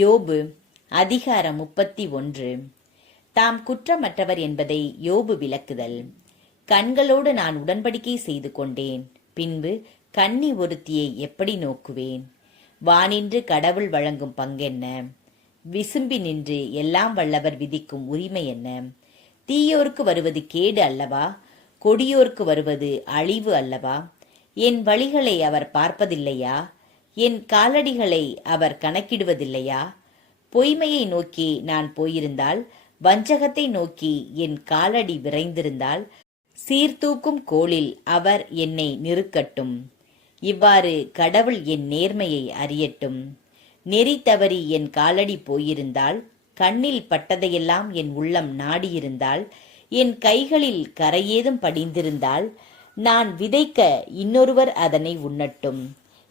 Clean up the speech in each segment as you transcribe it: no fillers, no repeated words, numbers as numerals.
யோபு அதிகாரம் 31. தாம் குற்றமற்றவர் என்பதை யோபு விளக்குதல். கண்களோடு நான் உடன்படிக்கை செய்து கொண்டேன், பின்பு கன்னி ஒருத்தியை எப்படி நோக்குவேன்? வானின்று கடவுள் வழங்கும் பங்கென்ன? விசும்பி நின்று எல்லாம் வல்லவர் விதிக்கும் உரிமை என்ன? தீயோருக்கு வருவது கேடு அல்லவா? கொடியோருக்கு வருவது அழிவு அல்லவா? என் வழிகளை அவர் பார்ப்பதில்லையா? என் காலடிகளை அவர் கணக்கிடுவதில்லையா? பொய்மையை நோக்கி நான் போயிருந்தால், வஞ்சகத்தை நோக்கி என் காலடி விரைந்திருந்தால், சீர்தூக்கும் கோலில் அவர் என்னை நிறுக்கட்டும். இவ்வாறு கடவுள் என் நேர்மையை அறியட்டும். நெறி தவறி என் காலடி போயிருந்தால், கண்ணில் பட்டதையெல்லாம் என் உள்ளம் நாடியிருந்தால், என் கைகளில் கரையேதும் படிந்திருந்தால், நான் விதைக்க இன்னொருவர் அதனை உண்ணட்டும்.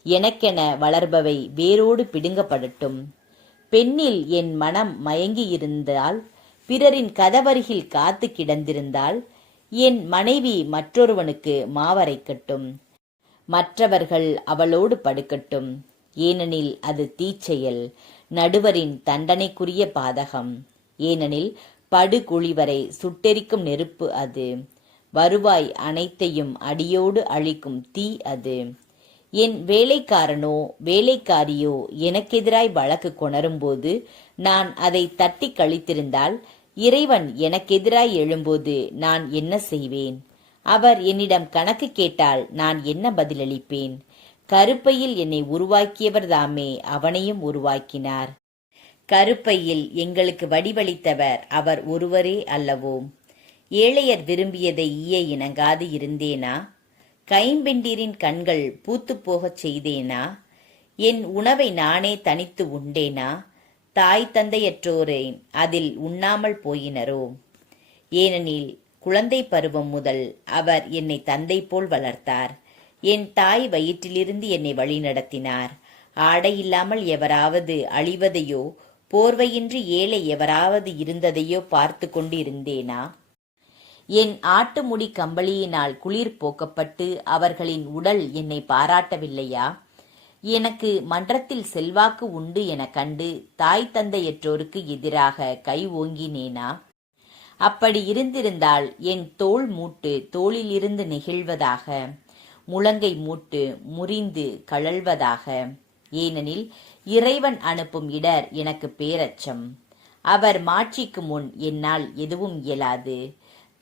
எனக்கென வளர்பவை வேரோடு பிடுங்கப்படட்டும். பெண்ணில் என் மனம் மயங்கியிருந்தால், பிறரின் கதவருகில் காத்து கிடந்திருந்தால், என் மனைவி மற்றொருவனுக்கு மாவரைக்கட்டும், மற்றவர்கள் அவளோடு படுக்கட்டும். ஏனெனில் அது தீச்செயல், நடுவரின் தண்டனைக்குரிய பாதகம். ஏனெனில் படுகுழிவரை சுட்டெரிக்கும் நெருப்பு அது, வருவாய் அனைத்தையும் அடியோடு அழிக்கும் தீ அது. என் வேலைக்காரனோ வேலைக்காரியோ எனக்கெதிராய் வழக்கு கொணரும்போது நான் அதை தட்டி கழித்திருந்தால், இறைவன் எனக்கெதிராய் எழும்போது நான் என்ன செய்வேன்? அவர் என்னிடம் கணக்கு கேட்டால் நான் என்ன பதிலளிப்பேன்? கருப்பையில் என்னை உருவாக்கியவர் தாமே அவனையும் உருவாக்கினார். கருப்பையில் எங்களுக்கு வடிவளித்தவர் அவர் ஒருவரே அல்லவோ? ஏழையர் விரும்பியதை ஈய இணங்காது இருந்தேனா? கைம்பெண்டீரின் கண்கள் பூத்து போகச் செய்தேனா? என் உணவை நானே தனித்து உண்டேனா? தாய் தந்தையற்றோரை அதில் உண்ணாமல் போயினரோ? ஏனெனில் குழந்தை பருவம் முதல் அவர் என்னை தந்தை போல் வளர்த்தார். என் தாய் வயிற்றிலிருந்து என்னை வழிநடத்தினார். ஆடையில்லாமல் எவராவது அழிவதையோ, போர்வையின்றி ஏழை எவராவது இருந்ததையோ பார்த்து கொண்டு இருந்தேனா? என் ஆட்டு முடி கம்பளியினால் குளிர் போக்கப்பட்டு அவர்களின் உடல் என்னை பாராட்டவில்லையா? எனக்கு மன்றத்தில் செல்வாக்கு உண்டு என கண்டு தாய் தந்தையற்றோருக்கு எதிராக கை ஓங்கினேனா? அப்படி இருந்திருந்தால் என் தோள் மூட்டு தோளிலிருந்து நெகிழ்வதாக, முழங்கை மூட்டு முறிந்து கழல்வதாக. ஏனெனில் இறைவன் அனுப்பும் இடர் எனக்கு பேரச்சம். அவர் மாட்சிக்கு முன் என்னால் எதுவும் இயலாது.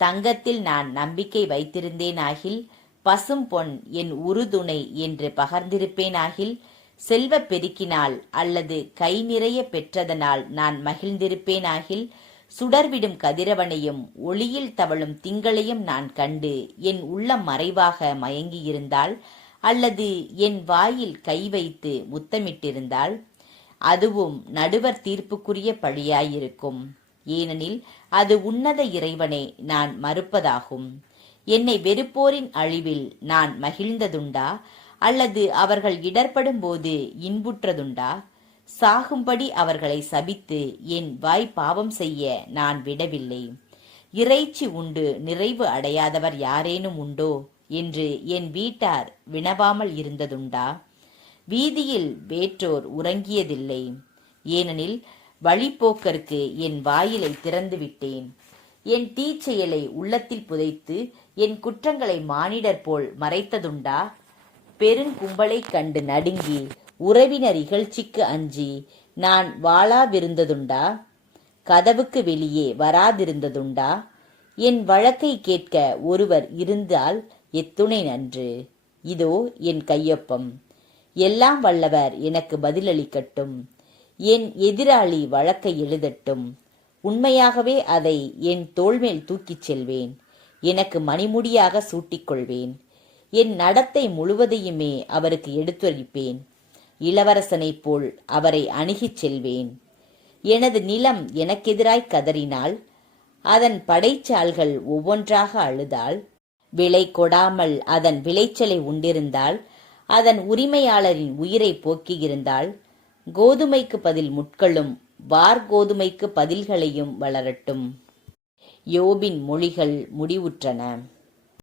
தங்கத்தில் நான் நம்பிக்கை வைத்திருந்தேனாகில், பசும் பொன் என் உறுதுணை என்று பகர்ந்திருப்பேனாகில், செல்வ பெருக்கினால் அல்லது கை நிறைய பெற்றதனால் நான் மகிழ்ந்திருப்பேனாகில், சுடர்விடும் கதிரவனையும் ஒளியில் தவழும் திங்களையும் நான் கண்டு என் உள்ளம் மறைவாக மயங்கியிருந்தால், அல்லது என் வாயில் கை வைத்து முத்தமிட்டிருந்தால், அதுவும் நடுவர் தீர்ப்புக்குரிய பழியாயிருக்கும். ஏனெனில் அது உன்னத இறைவனை நான் மறுப்பதாகும். என்னை வெறுப்போரின் அழிவில் நான் மகிழ்ந்ததுண்டா? அல்லது அவர்கள் இடர்படும் போது இன்புற்றதுண்டா? சாகும்படி அவர்களை சபித்து என் வாய் பாவம் செய்ய நான் விடவில்லை. இறைச்சி உண்டு நிறைவு அடையாதவர் யாரேனும் உண்டோ என்று என் வீட்டார் வினவாமல் இருந்ததுண்டா? வீதியில் வேற்றோர் உறங்கியதில்லை. ஏனெனில் வழிப்போக்கருக்கு என் வாயிலை திறந்து விட்டேன். என் தீச்செயலை உள்ளத்தில் புதைத்து என் குற்றங்களை மானிடர் போல் மறைத்ததுண்டா? பெருங்கும்பலைக் கண்டு நடுங்கி உறவினர் இகழ்ச்சிக்கு அஞ்சி நான் வாளாவிருந்ததுண்டா? கதவுக்கு வெளியே வராதிருந்ததுண்டா? என் வழக்கை கேட்க ஒருவர் இருந்தால் எத்துணை நன்று. இதோ என் கையொப்பம். எல்லாம் வல்லவர் எனக்கு பதிலளிக்கட்டும். என் எதிராளி வழக்கை எழுதட்டும். உண்மையாகவே அதை என் தோள்மேல் தூக்கிச் செல்வேன். எனக்கு மணிமுடியாக சூட்டிக்கொள்வேன். என் நடத்தை முழுவதையுமே அவருக்கு எடுத்துரைப்பேன். இளவரசனைப் போல் அவரை அணுகிச் செல்வேன். எனது நிலம் எனக்கெதிராய் கதறினால், அதன் படைச்சால்கள் ஒவ்வொன்றாக அழுதால், விலை கொடாமல் அதன் விளைச்சலை உண்டிருந்தால், அதன் உரிமையாளரின் உயிரை போக்கியிருந்தால், கோதுமைக்கு பதில் முட்களும் வார்கோதுமைக்கு பதில்களையும் வளரட்டும். யோபின் மொழிகள் முடிவுற்றன.